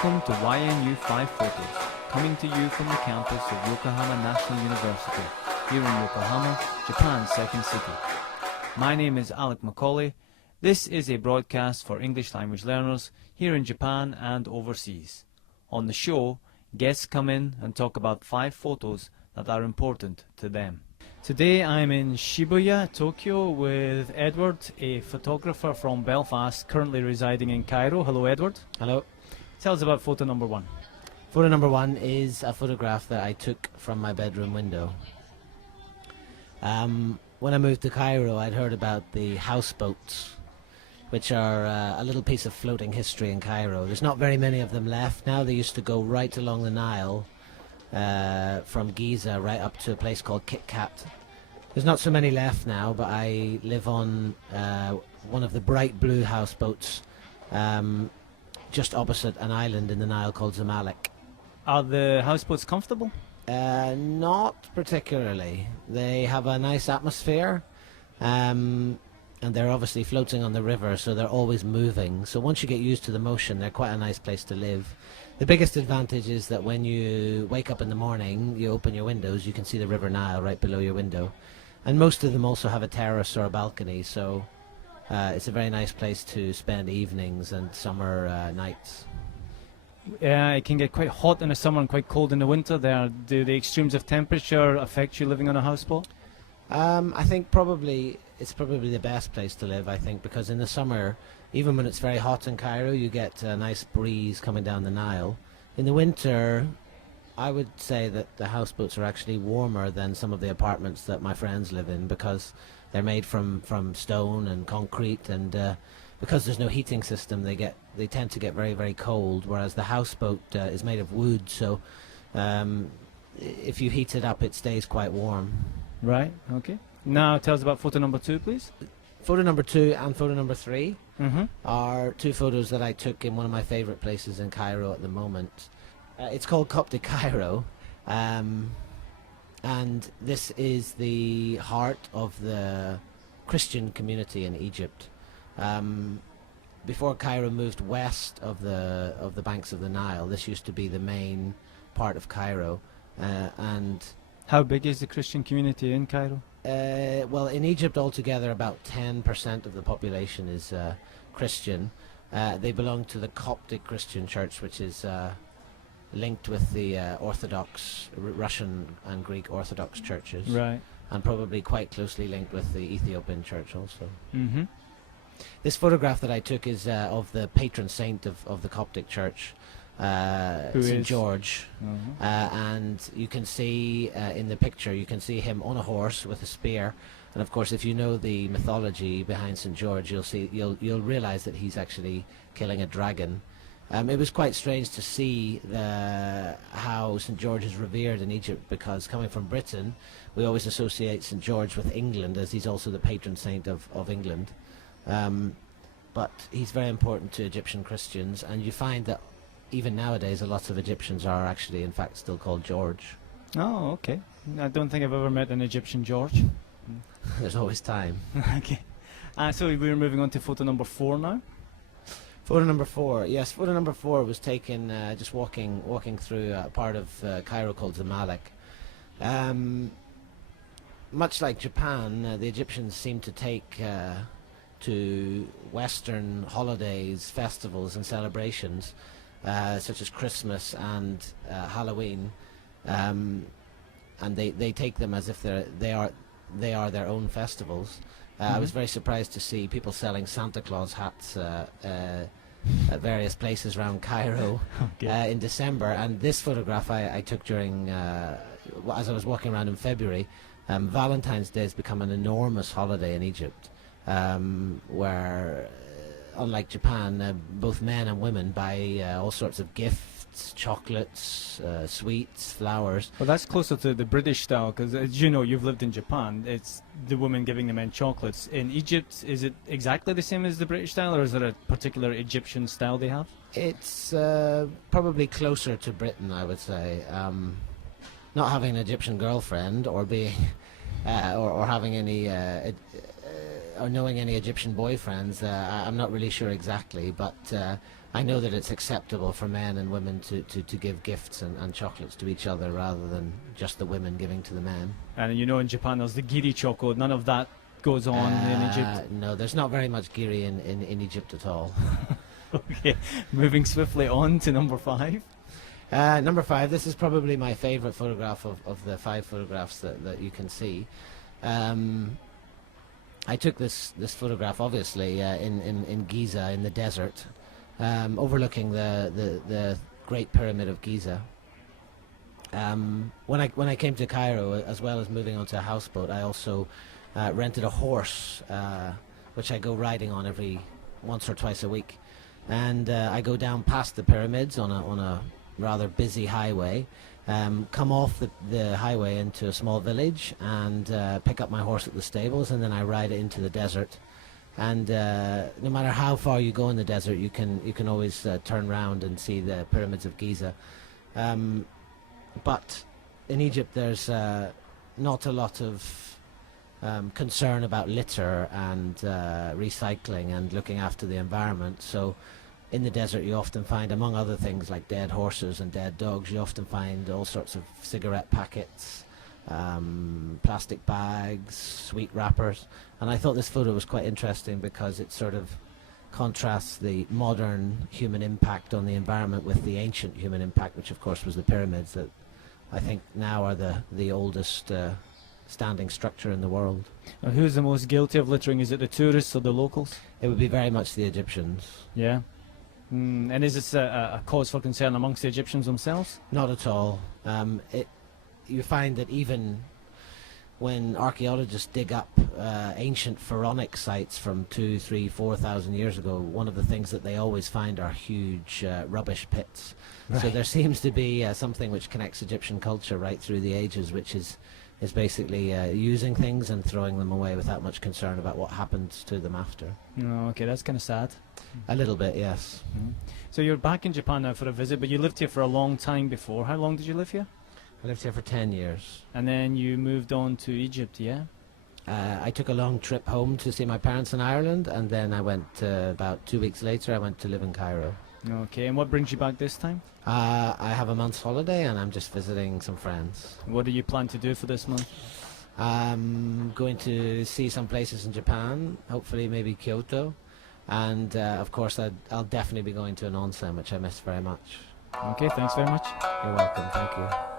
Welcome to YNU 5 Photos, coming to you from the campus of Yokohama National University, here in Yokohama, Japan's second city. My name is Alec Macaulay. This is a broadcast for English language learners here in Japan and overseas. On the show, guests come in and talk about 5 photos that are important to them. Today I'm in Shibuya, Tokyo with Edward, a photographer from Belfast, currently residing in Cairo. Hello, Edward. Hello. Tell us about photo number 1. Photo number 1 is a photograph that I took from my bedroom window. When I moved to Cairo, I'd heard about the houseboats, which are a little piece of floating history in Cairo. There's not very many of them left now. They used to go right along the Nile from Giza right up to a place called Kit Kat. There's not so many left now, but I live on one of the bright blue houseboats just opposite an island in the Nile called Zamalek. Are the houseboats comfortable? Not particularly. They have a nice atmosphere, and they're obviously floating on the river, so they're always moving. So once you get used to the motion, they're quite a nice place to live. The biggest advantage is that when you wake up in the morning, you open your windows, you can see the River Nile right below your window. And most of them also have a terrace or a balcony, so it's a very nice place to spend evenings and summer nights. It can get quite hot in the summer and quite cold in the winter. Do the extremes of temperature affect you living on a houseboat? I think it's probably the best place to live, I think, because in the summer, even when it's very hot in Cairo, you get a nice breeze coming down the Nile. In the winter, I would say that the houseboats are actually warmer than some of the apartments that my friends live in, because they're made from stone and concrete, and because there's no heating system, they tend to get very, very cold, whereas the houseboat is made of wood, so if you heat it up, it stays quite warm. Right, okay. Now tell us about photo number 2, please. Photo number 2 and photo number 3 are 2 photos that I took in one of my favorite places in Cairo at the moment. It's called Coptic Cairo, and this is the heart of the Christian community in Egypt. Before Cairo moved west of the banks of the Nile, this used to be the main part of Cairo. And how big is the Christian community in Cairo? Well, in Egypt altogether, about 10% of the population is Christian. They belong to the Coptic Christian Church, which is linked with the Orthodox, Russian and Greek Orthodox churches. Right. And probably quite closely linked with the Ethiopian church also. Mm-hmm. This photograph that I took is of the patron saint of the Coptic church, St. George. And you can see in the picture, you can see him on a horse with a spear. And of course, if you know the mythology behind St. George, you'll realize that he's actually killing a dragon. It was quite strange to see how St. George is revered in Egypt, because coming from Britain, we always associate St. George with England, as he's also the patron saint of England. But he's very important to Egyptian Christians, and you find that even nowadays a lot of Egyptians are actually in fact still called George. Oh, okay. I don't think I've ever met an Egyptian George. There's always time. Okay. So we're moving on to photo number 4 now. Photo number 4, yes. Photo number 4 was taken just walking through a part of Cairo called Zamalek. Much like Japan, the Egyptians seem to take to Western holidays, festivals and celebrations, such as Christmas and Halloween, and they take them as if they are their own festivals. I was very surprised to see people selling Santa Claus hats at various places around Cairo in December. And this photograph I took during as I was walking around in February. Valentine's Day has become an enormous holiday in Egypt, where unlike Japan, both men and women buy all sorts of gifts, chocolates, sweets, flowers. Well, that's closer to the British style, because as you know, you've lived in Japan. It's the women giving the men chocolates. In Egypt, is it exactly the same as the British style, or is there a particular Egyptian style they have? It's probably closer to Britain, I would say. Not having an Egyptian girlfriend or being or having any or knowing any Egyptian boyfriends, I'm not really sure exactly, but I know that it's acceptable for men and women to give gifts and chocolates to each other rather than just the women giving to the men. And you know in Japan there's the giri chocolate, none of that goes on in Egypt. No, there's not very much giri in Egypt at all. Okay, moving swiftly on to number 5. Number 5, this is probably my favourite photograph of the 5 photographs that you can see. I took this photograph obviously in Giza in the desert, overlooking the Great Pyramid of Giza. When I came to Cairo, as well as moving onto a houseboat, I also rented a horse, which I go riding on every once or twice a week, and I go down past the pyramids on a rather busy highway, come off the highway into a small village, and pick up my horse at the stables, and then I ride it into the desert. And no matter how far you go in the desert, you can always turn round and see the pyramids of Giza. But in Egypt, there's not a lot of concern about litter and recycling and looking after the environment. So in the desert, you often find, among other things like dead horses and dead dogs, you often find all sorts of cigarette packets, plastic bags, sweet wrappers. And I thought this photo was quite interesting because it sort of contrasts the modern human impact on the environment with the ancient human impact, which of course was the pyramids, that I think now are the oldest standing structure in the world. Now, who's the most guilty of littering? Is it the tourists or the locals? It would be very much the Egyptians. Yeah. And is this a cause for concern amongst the Egyptians themselves? Not at all. You find that even when archaeologists dig up ancient pharaonic sites from 2,000, 3,000, 4,000 years ago, one of the things that they always find are huge rubbish pits. Right. So there seems to be something which connects Egyptian culture right through the ages, which is basically using things and throwing them away without much concern about what happens to them after. Oh, okay, that's kind of sad. A little bit, yes. So you're back in Japan now for a visit, but you lived here for a long time before. How long did you live here? I lived here for 10 years. And then you moved on to Egypt, yeah? I took a long trip home to see my parents in Ireland, and then I went, about 2 weeks later, I went to live in Cairo. Okay, and what brings you back this time? I have a month's holiday and I'm just visiting some friends. What do you plan to do for this month? I'm going to see some places in Japan, hopefully maybe Kyoto, and of course I'll definitely be going to an onsen, which I miss very much. Okay, thanks very much. You're welcome, thank you.